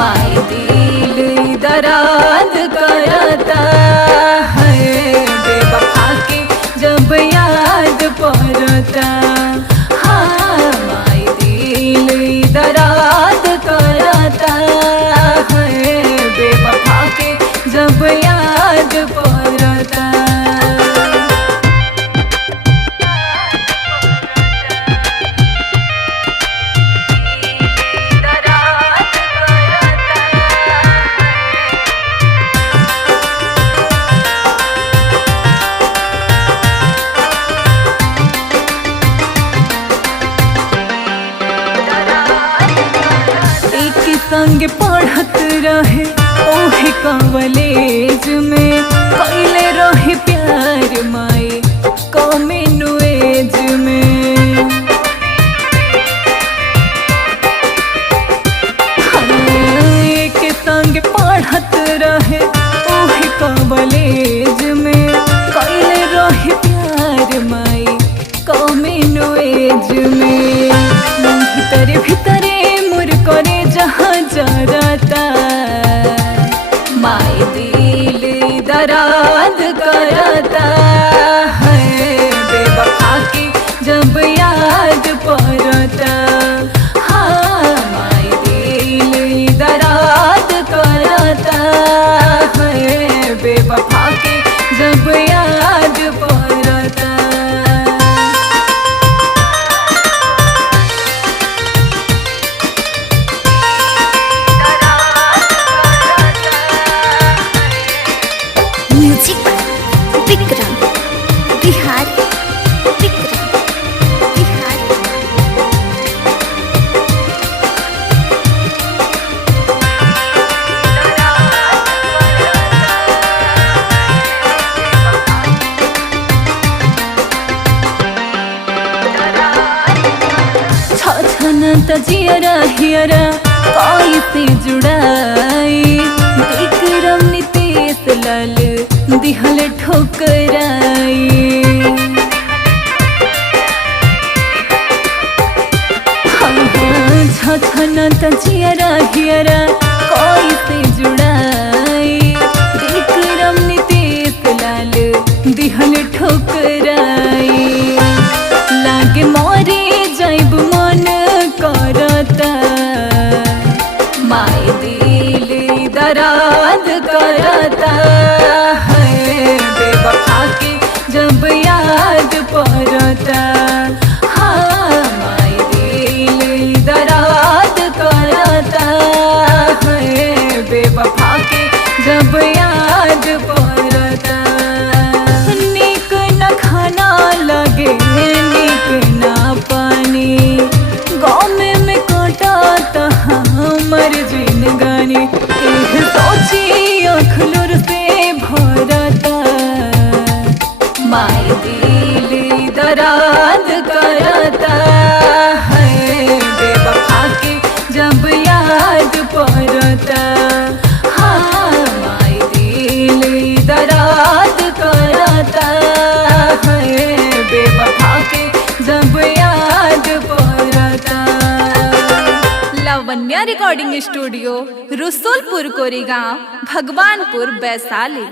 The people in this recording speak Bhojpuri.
माई दिल दराद करता है, बेवफा के जब याद पड़ता। हाँ माई दिल दराद करता है, बेवफा के जब याद पड़ता। संग पढ़त रहे ओहे कॉलेज में, कैले रहे प्यार माई कॉमन एज में। एक संग पढ़त रहे ओहे कॉलेज में, कैले रहे प्यार माई कॉमन एज में। भीतरे भीतरे मुर करे जहाँ जरता, माई दिल दराद करता है, बेवफा की जब याद पड़ता। हाँ माई दिल दराद करता है, बेवफा की जब याद पड़ता। विक्रम बिहार, विक्रम बिहार। छछनत जियरा हियरा कैसे जुड़ाई, विक्रम नितेश लाल दिहल ठोकराई। छछनत जियरा हियरा कैसे जुड़ाई, विक्रम नितेश लाल दिहल ठोकराई। लागे मोरे जैब मन करता, माई दिल दराद करता है, बेवफा के जब याद पड़ता। हाँ माई दिल दराद करता है, बेवफा के जब याद पड़ता। नीक न खाना लगे नीक न पानी, गाँव में कटाता हमर जिंदगानी। सोची अखलूर से भरता, माई दिल दराद करता है, बेवफा के जब याद पड़ता। हाँ माई दिल दराद करता है, बेवफा के जब याद पड़ता। Lavanya recording studio, Rasulpur Koregaon, Bhagwanpur, Vaishali.